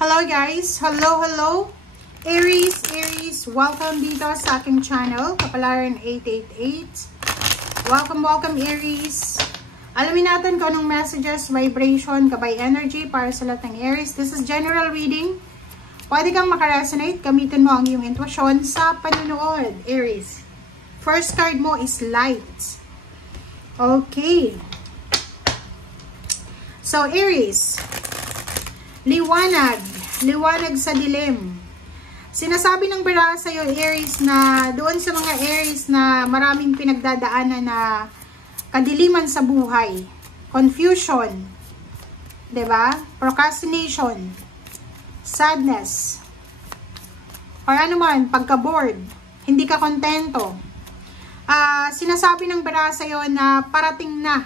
Hello guys! Hello! Aries, welcome dito sa aking channel, Kapalaran 888. Welcome Aries! Alamin natin kung anong messages, vibration, kabay energy para sa lahat ng Aries. This is general reading. Pwede kang makaresonate, gamitin mo ang iyong intuition sa panunood, Aries. First card mo is light. Okay. So, Aries, liwanag sa dilim. Sinasabi ng baraha sa'yo, Aries, na doon sa mga Aries na maraming pinagdadaanan na kadiliman sa buhay, confusion, 'di ba? Procrastination, sadness, or ano man, pagka-bored, hindi ka kontento. Sinasabi ng baraha sa'yo na parating na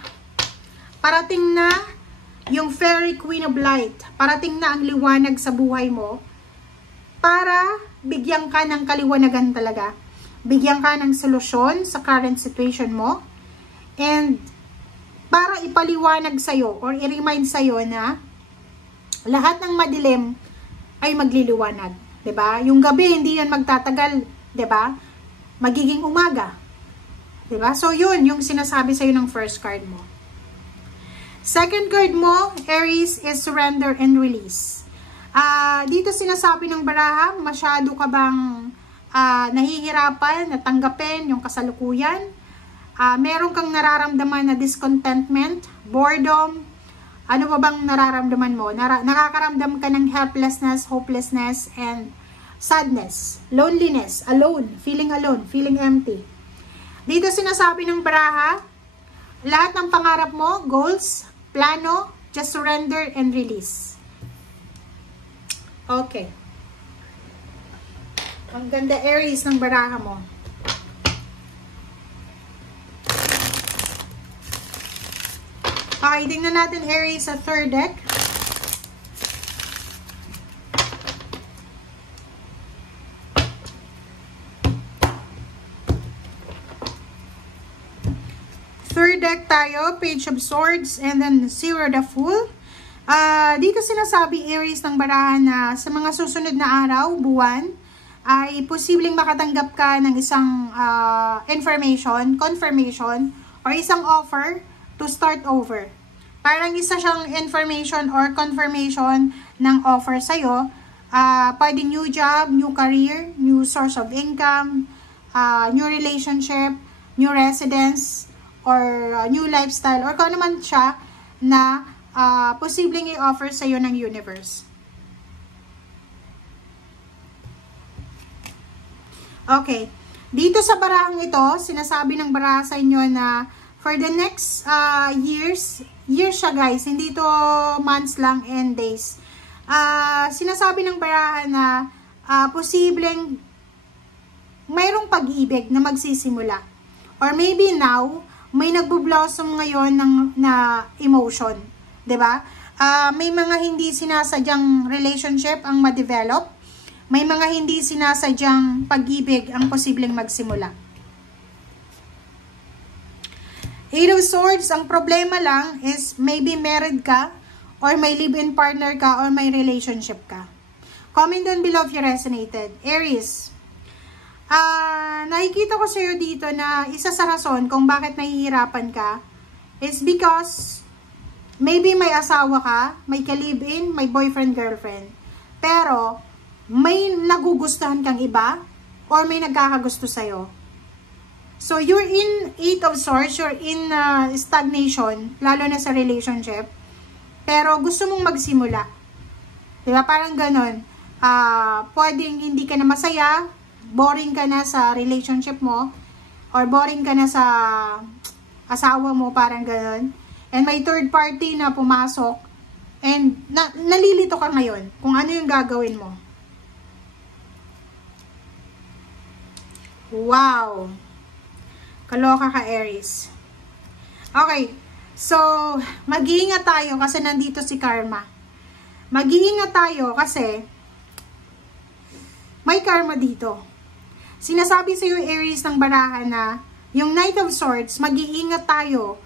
yung Fairy Queen of Light, parating na ang liwanag sa buhay mo para bigyan ka ng kaliwanagan talaga. Bigyan ka ng solusyon sa current situation mo and para ipaliwanag sa'yo or i-remind sa'yo na lahat ng madilim ay magliliwanag. 'Di ba? Yung gabi hindi yan magtatagal, 'di ba? Magiging umaga. 'Di ba? So yun yung sinasabi sa'yo ng first card mo. Second card mo, Aries, is surrender and release. Dito sinasabi ng baraha, masyado ka bang nahihirapan na tanggapin yung kasalukuyan? Meron kang nararamdaman na discontentment, boredom, ano pa bang nararamdaman mo? Nakakaramdam ka ng helplessness, hopelessness, and sadness, loneliness, alone, feeling empty. Dito sinasabi ng baraha, lahat ng pangarap mo, goals, plano, just surrender and release. Okay. Ang ganda, Aries, ng baraha mo. Okay, tingnan natin, Aries, sa third deck. Third deck tayo, Page of Swords, and then Zero the Fool. Dito sinasabi, Aries, ng baraha na sa mga susunod na araw, buwan, ay posibleng makatanggap ka ng isang confirmation, or isang offer to start over. Parang isa siyang information or confirmation ng offer sa'yo. Pwede new job, new career, new source of income, new relationship, new residence, or new lifestyle, or kung ano man siya na posibleng i-offer sa'yo ng universe. Okay. Dito sa barahang ito, sinasabi ng baraha sa inyo na for the next years siya guys, hindi to months lang and days. Sinasabi ng baraha na posibleng mayroong pag-ibig na magsisimula. Or maybe now, may nagbo-blossom ngayon na emotion, 'di ba? May mga hindi sinasadyang relationship ang ma-develop. May mga hindi sinasadyang pag-ibig ang posibleng magsimula. Eight of Swords, ang problema lang is maybe married ka or may live-in partner ka or may relationship ka. Comment down below if you resonated. Aries, nakikita ko sa'yo dito na isa sa rason kung bakit nahihirapan ka is because maybe may asawa ka, may ka-live-in, may boyfriend, girlfriend. Pero may nagugustuhan kang iba or may nagkakagusto sa'yo. So you're in Eight of Swords, you're in stagnation, lalo na sa relationship. Pero gusto mong magsimula. Diba? Parang ganon. Pwedeng hindi ka na masaya, boring ka na sa relationship mo, or boring ka na sa asawa mo, parang gano'n. And may third party na pumasok, and nalilito ka ngayon kung ano yung gagawin mo. Wow! Kaloka ka, Aries. Okay, so mag-iingat tayo kasi nandito si Karma. Mag-iingat tayo kasi may karma dito. Sinasabi sa iyo, Aries, ng baraha na yung Knight of Swords, mag-iingat tayo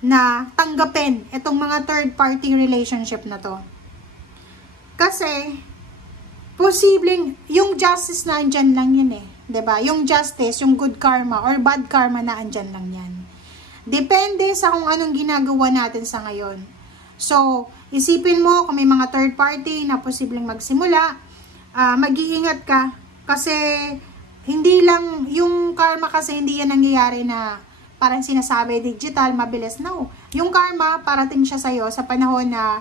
na tanggapin itong mga third party relationship na to. Kasi, posibleng, yung justice na andyan lang yun eh. 'Di ba? Yung justice, yung good karma or bad karma na andyan lang yan. Depende sa kung anong ginagawa natin sa ngayon. So, isipin mo kung may mga third party na posibleng magsimula, mag-iingat ka. Kasi, hindi lang, yung karma kasi hindi yan nangyayari na parang sinasabi digital, mabilis. No. Yung karma, parating siya sa'yo sa panahon na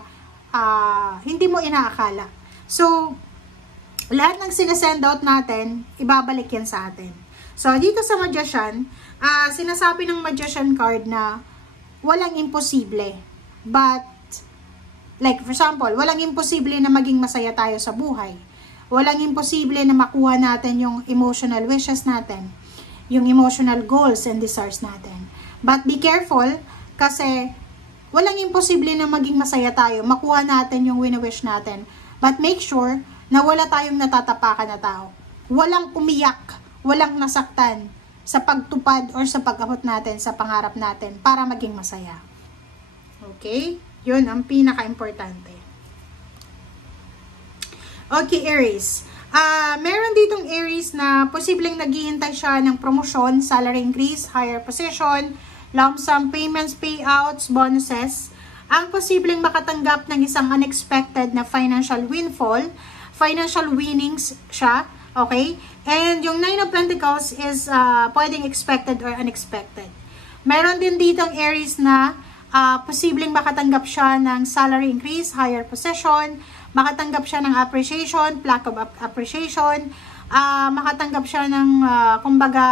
hindi mo inaakala. So, lahat ng sinesend out natin, ibabalik yan sa atin. So, dito sa Magician, sinasabi ng Magician card na walang imposible. But, like for example, walang imposible na maging masaya tayo sa buhay. Walang imposible na makuha natin yung emotional wishes natin, yung emotional goals and desires natin. But be careful, kasi walang imposible na maging masaya tayo, makuha natin yung wini-wish natin. But make sure na wala tayong natatapakan na tao. Walang umiyak, walang nasaktan sa pagtupad or sa pag-abot natin sa pangarap natin para maging masaya. Okay? Yun ang pinaka-importante. Okay, Aries. Meron ditong Aries na posibleng naghihintay siya ng promotion, salary increase, higher position, lump sum payments, payouts, bonuses. Ang posibleng makatanggap ng isang unexpected na financial windfall, financial winnings siya, okay? And yung Nine of Pentacles is pwedeng expected or unexpected. Meron din ditong Aries na posibleng makatanggap siya ng salary increase, higher position, makatanggap siya ng appreciation, plaque of appreciation, makatanggap siya ng kumbaga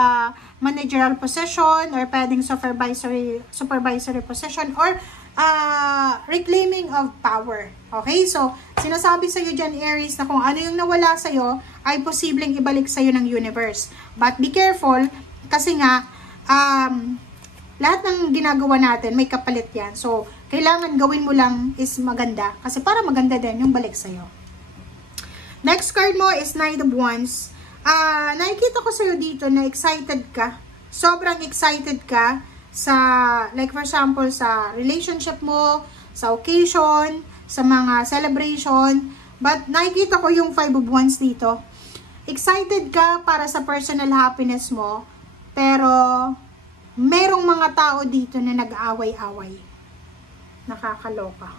managerial position or pwedeng supervisory position or reclaiming of power. Okay? So, sinasabi sa iyo dyan, Aries, na kung ano yung nawala sa iyo ay posibleng ibalik sa iyo ng universe. But be careful kasi nga lahat ng ginagawa natin may kapalit yan. So, kailangan gawin mo lang is maganda kasi para maganda din yung balik sa iyo. Next card mo is Knight of Wands. Nakikita ko sa iyo dito na excited ka. Sobrang excited ka sa, like for example, sa relationship mo, sa occasion, sa mga celebration. But nakikita ko yung Five of Wands dito. Excited ka para sa personal happiness mo, pero merong mga tao dito na nag-aaway-away. Nakakaloka.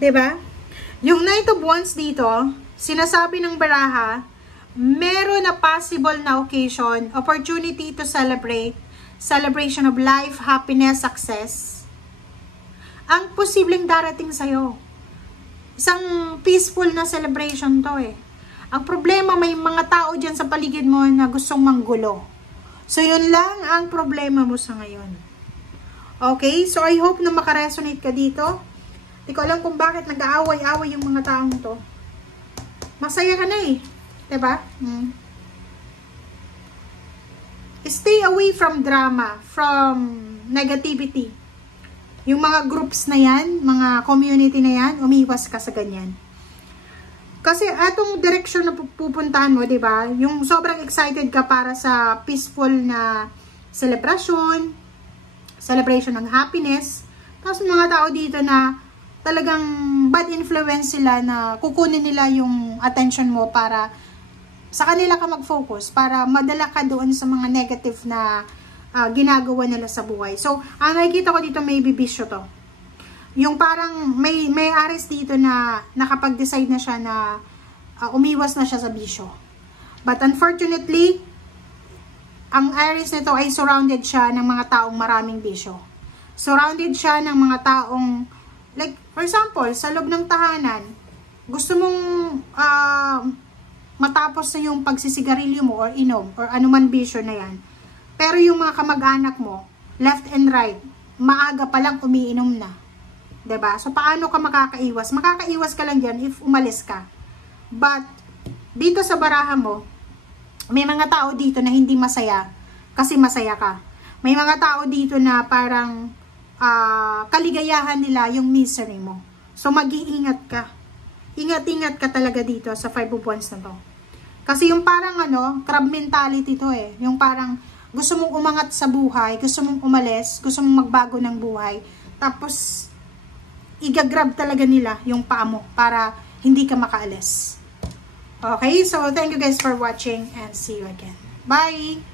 Diba? Yung Knight of Wands dito, sinasabi ng baraha, meron na possible na occasion, opportunity to celebrate, celebration of life, happiness, success. Ang posibleng darating sa'yo. Isang peaceful na celebration to eh. Ang problema, may mga tao dyan sa paligid mo na gustong manggulo. So, yun lang ang problema mo sa ngayon. Okay? So, I hope na makaresonate ka dito. Hindi ko alam kung bakit nag-aaway-away yung mga taong to. Masaya ka na eh. Diba? Stay away from drama, from negativity. Yung mga groups na yan, mga community na yan, umiwas ka sa ganyan. Kasi atong direction na pupuntahan mo, 'di ba? Yung sobrang excited ka para sa peaceful na celebration ng happiness. Tapos mga tao dito na talagang bad influence sila na kukunin nila yung attention mo para sa kanila ka mag-focus, para madala ka doon sa mga negative na ginagawa nila sa buhay. So, ang nakikita ko dito may bibisyo to. Yung parang may Aries dito na nakapag-decide na siya na umiwas na siya sa bisyo. But unfortunately, ang Aries nito ay surrounded siya ng mga taong maraming bisyo. Surrounded siya ng mga taong, like for example, sa loob ng tahanan, gusto mong matapos na yung pagsisigarilyo mo or inom or anuman bisyo na yan. Pero yung mga kamag-anak mo, left and right, maaga pa lang umiinom na. 'Di ba? So, paano ka makakaiwas? Makakaiwas ka lang diyan if umalis ka. But, dito sa baraha mo, may mga tao dito na hindi masaya kasi masaya ka. May mga tao dito na parang kaligayahan nila yung misery mo. So, mag-iingat ka. Ingat-ingat ka talaga dito sa Five of Wands na to. Kasi yung parang crab mentality to eh. Yung parang gusto mong umangat sa buhay, gusto mong umalis, gusto mong magbago ng buhay, tapos igagrab talaga nila yung paa mo para hindi ka makaalis. Okay, so thank you guys for watching and see you again. Bye!